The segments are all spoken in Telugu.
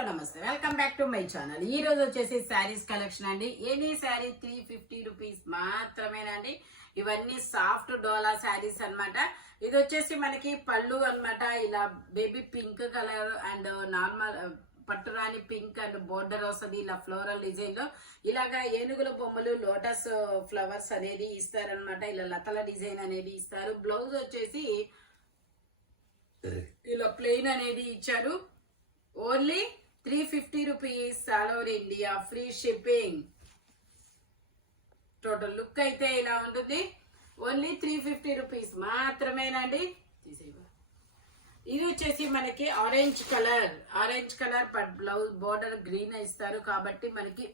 హలో నమస్తే, welcome back to my channel. ఈ రోజు వచ్చేసి శారీస్ కలెక్షన్ అండి. ఎనీ శారీ 350 రూపీస్ మాత్రమేనండి. ఇవన్నీ సాఫ్ట్ డోలా శారీస్ అన్నమాట. ఇది వచ్చేసి మనకి పళ్ళు అన్నమాట. ఇలా baby pink colour and normal పట్టురాని పింక్ అండ్ బోర్డర్ వస్తుంది. ఇలా ఫ్లోరల్ డిజైన్ లో ఇలాగా ఏనుగుల బొమ్మలు లోటస్ ఫ్లవర్స్ అనేది ఇస్తారనమాట. ఇలా లతల డిజైన్ అనేది ఇస్తారు. బ్లౌజ్ వచ్చేసి ఇలా ప్లెయిన్ అనేది ఇచ్చారు. Only 350 rupees, all over India, free shipping. Total look అయితే ఇలా ఉంటుంది. ఓన్లీ 350 రూపీస్ మాత్రమేనండి. ఇది వచ్చేసి మనకి orange colour blouse border green ఇస్తారు కాబట్టి మనకి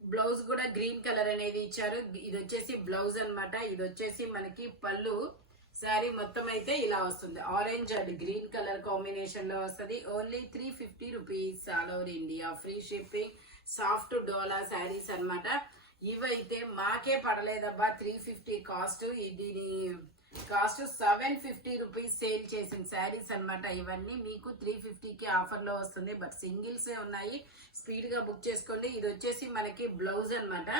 బ్లౌజ్ కూడా గ్రీన్ కలర్ అనేది ఇచ్చారు. ఇది వచ్చేసి బ్లౌజ్ అన్నమాట. ఇది వచ్చేసి మనకి పళ్ళు. శారీ మొత్తం అయితే ఇలా వస్తుంది. Orange and green colour combination లో వస్తుంది. Only 350 rupees, all over India, free shipping. Soft dola saris అన్నమాట. ఇవైతే మాకే పడలేదబ్బా 350 కాస్ట్. దీని కాస్ట్ 750 రూపీస్ సేల్ చేసిన శారీస్ అన్నమాట. ఇవన్నీ మీకు 350కి ఆఫర్ లో వస్తుంది. బట్ సింగిల్స్ ఉన్నాయి, స్పీడ్ గా బుక్ చేసుకోండి. ఇది వచ్చేసి మనకి బ్లౌజ్ అన్నమాట.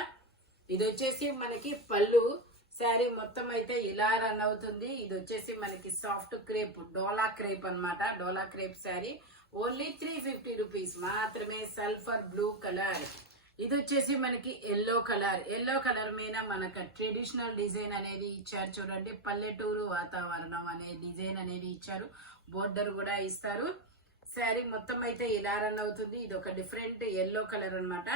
ఇది వచ్చేసి మనకి పళ్ళు. శారీ మొత్తం అయితే ఇలా రన్ అవుతుంది. ఇది వచ్చేసి మనకి సాఫ్ట్ క్రేప్, డోలా క్రేప్ అన్నమాట. డోలా క్రేప్ శారీ ఓన్లీ 350 రూపీస్ మాత్రమే. Sulphur blue colour. ఇది వచ్చేసి మనకి ఎల్లో కలర్ మీద మనకు ట్రెడిషనల్ డిజైన్ అనేది ఇచ్చారు. చూడండి, పల్లెటూరు వాతావరణం అనే డిజైన్ అనేది ఇచ్చారు. బోర్డర్ కూడా ఇస్తారు. శారీ మొత్తం అయితే ఇలా రన్ అవుతుంది. ఇది ఒక డిఫరెంట్ ఎల్లో కలర్ అన్నమాట.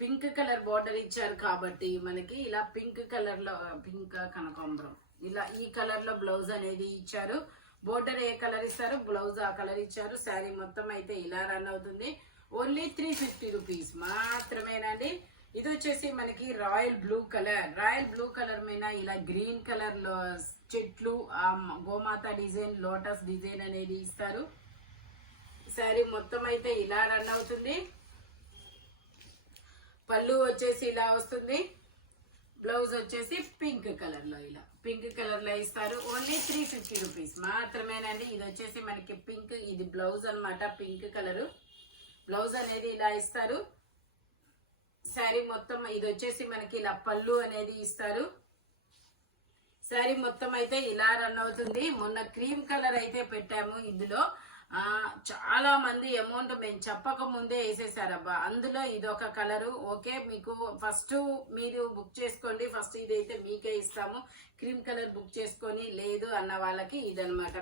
పింక్ కలర్ బోర్డర్ ఇచ్చారు కాబట్టి మనకి ఇలా పింక్ కలర్ లో, పింక్ కనకాంబరం, ఇలా ఈ కలర్ లో బ్లౌజ్ అనేది ఇచ్చారు. బోర్డర్ ఏ కలర్ ఇస్తారు, బ్లౌజ్ ఆ కలర్ ఇచ్చారు. శారీ మొత్తం అయితే ఇలా రన్ అవుతుంది. ఓన్లీ 350 రూపీస్ మాత్రమేనండి. ఇది వచ్చేసి మనకి రాయల్ బ్లూ కలర్ మీద ఇలా గ్రీన్ కలర్ లో చెట్లు, గోమాత డిజైన్, లోటస్ డిజైన్ అనేది ఇస్తారు. శారీ మొత్తం అయితే ఇలా రన్ అవుతుంది. పళ్ళు వచ్చేసి ఇలా వస్తుంది. బ్లౌజ్ వచ్చేసి పింక్ కలర్ లో ఇస్తారు. ఓన్లీ 350 రూపీస్ మాత్రమేనండి. ఇది వచ్చేసి మనకి పింక్, ఇది బ్లౌజ్ అన్నమాట. పింక్ కలర్ బ్లౌజ్ అనేది ఇలా ఇస్తారు. శారీ మొత్తం ఇది వచ్చేసి మనకి ఇలా పళ్ళు అనేది ఇస్తారు. శారీ మొత్తం అయితే ఇలా రన్ అవుతుంది. మొన్న క్రీమ్ కలర్ అయితే పెట్టాము. ఇందులో చాలా మంది అమౌంట్ మేము చెప్పక ముందే వేసేసారబ్బా. అందులో ఇదొక కలరు. ఓకే, మీకు ఫస్ట్ మీరు బుక్ చేసుకోండి. ఫస్ట్ ఇదైతే మీకే ఇస్తాము. క్రీమ్ కలర్ బుక్ చేసుకొని లేదు అన్న వాళ్ళకి ఇదనమాట.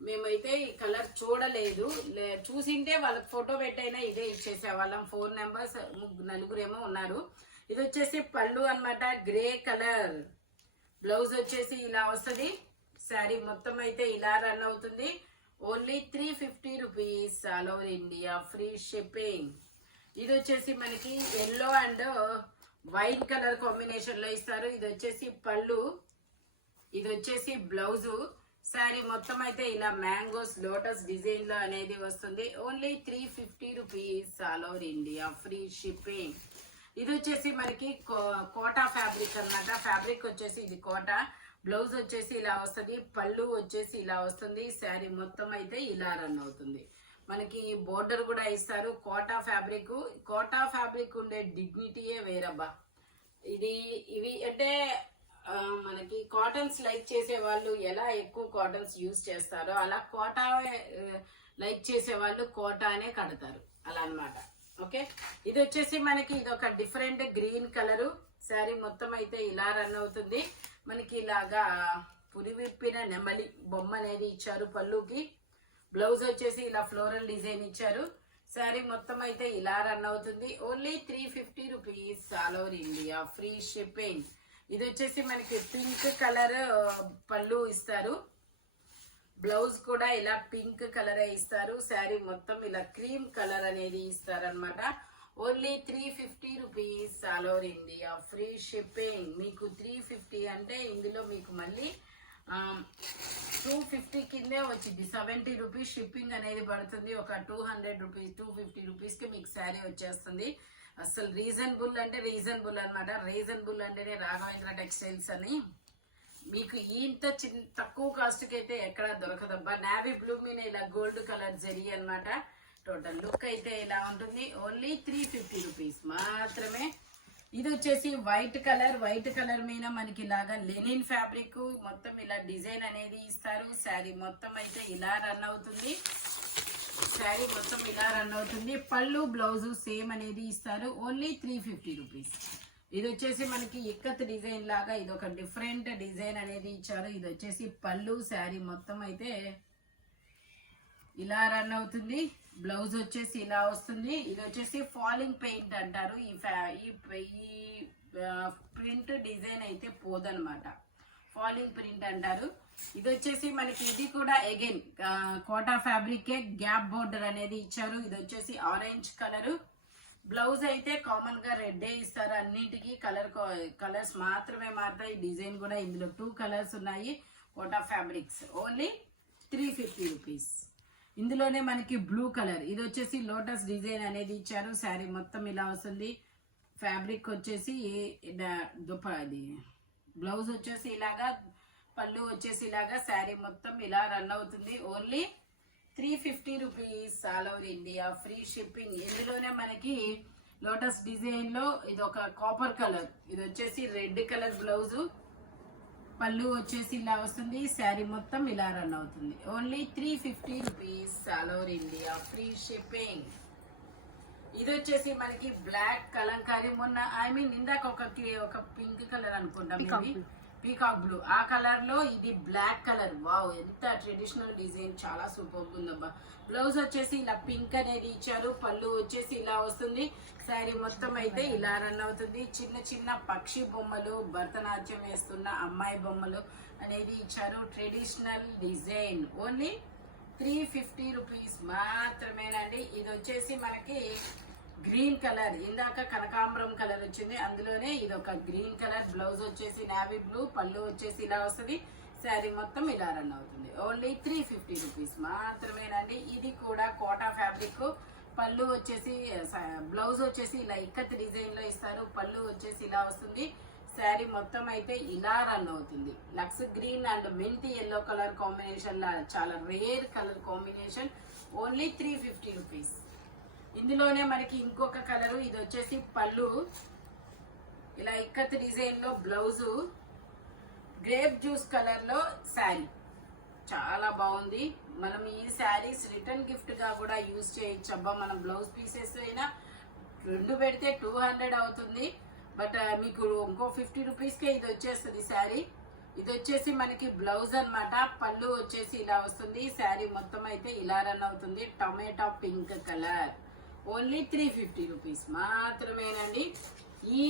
మేమైతే ఈ కలర్ చూడలేదు, చూసింటే వాళ్ళకి ఫోటో పెట్టైనా ఇదే ఇచ్చేసేవాళ్ళం. 4 నెంబర్స్, నలుగురేమో ఉన్నారు. ఇది వచ్చేసి పళ్ళు అన్నమాట. Grey colour. బ్లౌజ్ వచ్చేసి ఇలా వస్తుంది. శారీ మొత్తం అయితే ఇలా రన్ అవుతుంది. Only 350 rupees, all over India, free shipping. ఇది వచ్చేసి మనకి yellow and white colour combination లో ఇస్తారు. ఇది వచ్చేసి పళ్ళు, ఇది వచ్చేసి బ్లౌజు. శారీ మొత్తం అయితే ఇలా మ్యాంగోస్ లోటస్ డిజైన్ లో అనేది వస్తుంది. Only 350 rupees, all over India, free shipping. ఇది వచ్చేసి మనకి కోటా ఫ్యాబ్రిక్ అన్నమాట. ఫ్యాబ్రిక్ వచ్చేసి ఇది కోటా. బ్లౌజ్ వచ్చేసి ఇలా వస్తుంది. పళ్ళు వచ్చేసి ఇలా వస్తుంది. శారీ మొత్తం అయితే ఇలా రన్ అవుతుంది. మనకి బోర్డర్ కూడా ఇస్తారు. కోటా ఫ్యాబ్రిక్ ఉండే డిగ్నిటీయే వేరబ్బా. ఇవి అంటే మనకి కాటన్స్ లైక్ చేసే వాళ్ళు ఎలా ఎక్కువ కాటన్స్ యూజ్ చేస్తారో అలా కోటా లైక్ చేసే వాళ్ళు కోటానే కడతారు, అలా అన్నమాట. ఓకే, ఇది వచ్చేసి మనకి ఇది ఒక డిఫరెంట్ గ్రీన్ కలరు. శారీ మొత్తం అయితే ఇలా రన్ అవుతుంది. మనకి ఇలాగా పురి విప్పిన నెమలి బొమ్మ అనేది ఇచ్చారు పళ్ళుకి. బ్లౌజ్ వచ్చేసి ఇలా ఫ్లోరల్ డిజైన్ ఇచ్చారు. శారీ మొత్తం అయితే ఇలా రన్ అవుతుంది. Only 350 rupees, all over India, free shipping. ఇది వచ్చేసి మనకి పింక్ కలర్ పళ్ళు ఇస్తారు. బ్లౌజ్ కూడా ఇలా పింక్ కలరే ఇస్తారు. శారీ మొత్తం ఇలా క్రీమ్ కలర్ అనేది ఇస్తారనమాట. Only 350 rupees, all over India, free shipping. మీకు 350 అంటే ఇందులో మీకు మళ్ళీ 250 కిందే వచ్చింది. 70 రూపీస్ షిప్పింగ్ అనేది పడుతుంది. ఒక 200 రూపీస్, 250 రూపీస్కి మీకు శారీ వచ్చేస్తుంది. అసలు రీజనబుల్ అంటే రీజనబుల్ అనమాట. రీజనబుల్ అంటేనే రాఘవేంద్ర టెక్స్టైల్స్ అని. మీకు ఇంత తక్కువ కాస్ట్ కి అయితే ఎక్కడ దొరకదబ్బా. నావీ బ్లూ మీద ఇలా గోల్డ్ కలర్ జరీ అన్నమాట. టోటల్ లుక్ అయితే ఇలా ఉంటుంది. ఓన్లీ 350 రూపీస్ మాత్రమే. ఇది వచ్చేసి వైట్ కలర్ మీద మనకి ఇలాగా లెనిన్ ఫ్యాబ్రిక్ మొత్తం ఇలా డిజైన్ అనేది ఇస్తారు. శారీ మొత్తం అయితే ఇలా రన్ అవుతుంది. పళ్ళు బ్లౌజ్ సేమ్ అనేది ఇస్తారు. Only 350 rupees. ఇది వచ్చేసి మనకి ఇక్కత్ డిజైన్ లాగా ఇది ఒక డిఫరెంట్ డిజైన్ అనేది ఇచ్చారు. ఇది వచ్చేసి పళ్ళు, శారీ మొత్తం అయితే ఇలా రన్ అవుతుంది. బ్లౌజ్ వచ్చేసి ఇలా వస్తుంది. ఇది వచ్చేసి ఫాలింగ్ పెయింట్ అంటారు. ఈ ప్రింట్ డిజైన్ అయితే పోదనమాట, ఫాలింగ్ ప్రింట్ అంటారు. ఇది వచ్చేసి మనకి ఇది కూడా again Kota fabric gap border అనేది ఇచ్చారు. ఇది వచ్చేసి ఆరెంజ్ కలర్. బ్లౌజ్ అయితే కామన్ గా రెడ్ ఇస్తారు. అన్నిటికీ కలర్స్ మాత్రమే మారుతాయి. డిజైన్ కూడా ఇందులో 2 కలర్స్ ఉన్నాయి. Kota fabrics only 350 rupees. ఇందులోనే మనకి బ్లూ కలర్, ఇది వచ్చేసి లోటస్ డిజైన్ అనేది ఇచ్చారు. శారీ మొత్తం ఇలా వస్తుంది. ఫ్యాబ్రిక్ వచ్చేసి అది బ్లౌజ్ వచ్చేసి ఇలాగా, పళ్ళు వచ్చేసి ఇలాగా, శారీ మొత్తం ఇలా రన్ అవుతుంది. Only 350 rupees all over India, free shipping. ఇందులోనే మనకి లోటస్ డిజైన్ లో ఇది ఒక కాపర్ కలర్, ఇది వచ్చేసి రెడ్ కలర్ బ్లౌజ్, పళ్ళు వచ్చేసి ఇలా వస్తుంది. శారీ మొత్తం ఇలా రన్ అవుతుంది. Only 350 rupees all over India, free shipping. ఇది వచ్చేసి మనకి బ్లాక్ కలంకారీ, మొన్న ఇందాక ఒక పింక్ కలర్ అనుకుంటాం, పీకాక్ బ్లూ, ఆ కలర్ లో ఇది బ్లాక్ కలర్. వావ్, ఎంత ట్రెడిషనల్ డిజైన్, చాలా సూపర్ ఉందబ్బా. బ్లౌజ్ వచ్చేసి ఇలా పింక్ అనేది ఇచ్చారు. పళ్ళు వచ్చేసి ఇలా వస్తుంది. శారీ మొత్తం అయితే ఇలా రన్ అవుతుంది. చిన్న చిన్న పక్షి బొమ్మలు, భరతనాట్యం వేస్తున్న అమ్మాయి బొమ్మలు అనేది ఇచ్చారు. Traditional design. ఓన్లీ 350 రూపీస్ మాత్రమేనండి. ఇది వచ్చేసి మనకి గ్రీన్ కలర్, ఇందాక కనకాంబరం కలర్ వచ్చింది, అందులోనే ఇది ఒక గ్రీన్ కలర్. బ్లౌజ్ వచ్చేసి నావీ బ్లూ, పళ్ళు వచ్చేసి ఇలా వస్తుంది. శారీ మొత్తం ఇలా రన్ అవుతుంది. ఓన్లీ 350 రూపీస్ మాత్రమేనండి. ఇది కూడా కోటా ఫ్యాబ్రిక్. పళ్ళు వచ్చేసి బ్లౌజ్ వచ్చేసి ఇలా ఇక్కత్ డిజైన్ లో ఇస్తారు. పళ్ళు వచ్చేసి ఇలా వస్తుంది. శారీ మొత్తం అయితే ఇలా రన్ అవుతుంది. లక్స్ గ్రీన్ అండ్ మెంతి ఎల్లో కలర్ కాంబినేషన్ లా చాలా rare colour combination. Only 350 rupees. ఇందులోనే మనకి ఇంకొక కలరు, ఇది వచ్చేసి పళ్ళు ఇలా ఇక్కత్ డిజైన్ లో, బ్లౌజు గ్రేప్ జ్యూస్ కలర్ లో శారీ చాలా బాగుంది. మనం ఈ శారీస్ రిటర్న్ గిఫ్ట్ గా కూడా యూజ్ చేయొచ్చు అబ్బా. మనం బ్లౌజ్ పీసెస్ అయినా 2 పెడితే 200 అవుతుంది. బట్ మీకు ఇంకో 50 రూపీస్కే ఇది వచ్చేస్తుంది శారీ. ఇది వచ్చేసి మనకి బ్లౌజ్ అన్నమాట. పళ్ళు వచ్చేసి ఇలా వస్తుంది. శారీ మొత్తం అయితే ఇలా రన్ అవుతుంది. Tomato pink colour. Only 350 rupees మాత్రమేనండి. ఈ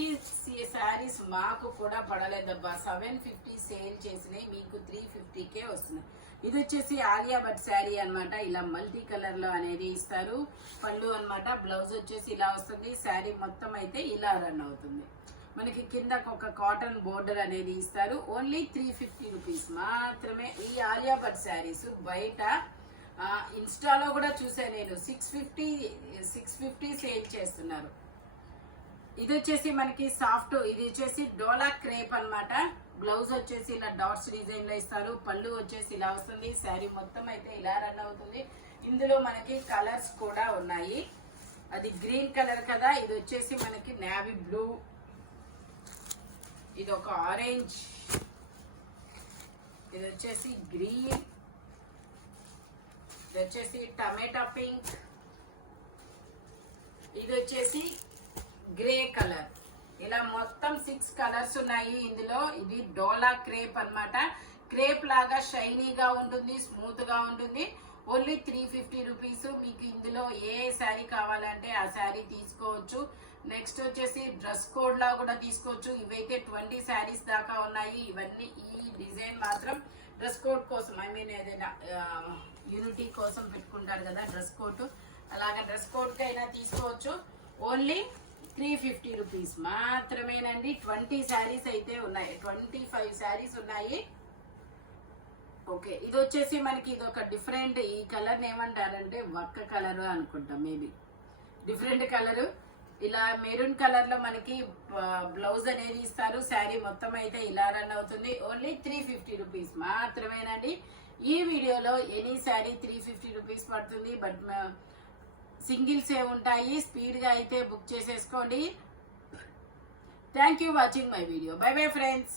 శారీస్ మాకు కూడా పడలేదబ్బా. 750 సేల్ చేసినాయి, మీకు 350కే వస్తున్నాయి. ఇది వచ్చేసి ఆలియా భట్ శారీ అన్నమాట. ఇలా మల్టీ కలర్ లో అనేది ఇస్తారు. పళ్ళు అన్నమాట. బ్లౌజ్ వచ్చేసి ఇలా వస్తుంది. శారీ మొత్తం అయితే ఇలా రన్ అవుతుంది. మనకి కింద ఒక కాటన్ బోర్డర్ అనేది ఇస్తారు. ఓన్లీ 350 రూపీస్ మాత్రమే. ఈ ఆలియా భట్ శారీస్ బయట ఇన్స్టాలో కూడా చూసాను నేను, 650 సేల్ చేస్తున్నారు. ఇది వచ్చేసి మనకి సాఫ్ట్, ఇది వచ్చేసి డోలా క్రేప్ అన్నమాట. బ్లౌజ్ వచ్చేసి ఇలా డాట్స్ డిజైన్ లో ఇస్తారు. పళ్ళు వచ్చేసి ఇలా వస్తుంది. శారీ మొత్తం అయితే ఇలా రన్ అవుతుంది. ఇందులో మనకి కలర్స్ కూడా ఉన్నాయి. అది గ్రీన్ కలర్ కదా, ఇది వచ్చేసి మనకి నేవీ బ్లూ, ఇది ఒక ఆరెంజ్, ఇది వచ్చేసి గ్రీన్, ఇది వచ్చేసి టమాటా పింక్, ఇది వచ్చేసి గ్రే కలర్. ఇలా మొత్తం 6 కలర్స్ ఉన్నాయి ఇందులో. ఇది డోలా క్రేప్ అన్నమాట. క్రేప్ లాగా షైనీగా ఉంటుంది, స్మూత్ గా ఉంటుంది. Only 350 rupees. మీకు ఇందులో ఏ శారీ కావాలంటే ఆ శారీ తీసుకోవచ్చు. నెక్స్ట్ వచ్చేసి డ్రెస్ కోడ్ లా కూడా తీసుకోవచ్చు. ఇవైతే 20 శారీస్ దాకా ఉన్నాయి. ఇవన్నీ ఈ డిజైన్ మాత్రం డ్రెస్ కోడ్ కోసం, ఏదైనా యూనిటీ కోసం పెట్టుకుంటారు కదా డ్రెస్ కోడ్, అలాగా డ్రెస్ కోడ్ అయినా తీసుకోవచ్చు. ఓన్లీ 350 రూపీస్ మాత్రమేనండి. 20 శారీస్ అయితే ఉన్నాయి, 25 శారీస్ ఉన్నాయి. ఓకే, ఇది వచ్చేసి మనకి ఇది ఒక డిఫరెంట్, ఈ కలర్ ఏమంటారంటే వక్క కలర్ అనుకుంటాం, మేబీ డిఫరెంట్ కలర్. ఇలా మెరూన్ కలర్ లో మనకి బ్లౌజ్ అనేది ఇస్తారు. శారీ మొత్తం అయితే ఇలా రన్ అవుతుంది. ఓన్లీ 350 రూపీస్ మాత్రమేనండి. ఈ వీడియోలో ఎనీ శారీ 350 రూపీస్ పడుతుంది. బట్ సింగిల్సే ఉంటాయి. స్పీడ్గా అయితే బుక్ చేసేసుకోండి. Thank you watching my video. By bye friends.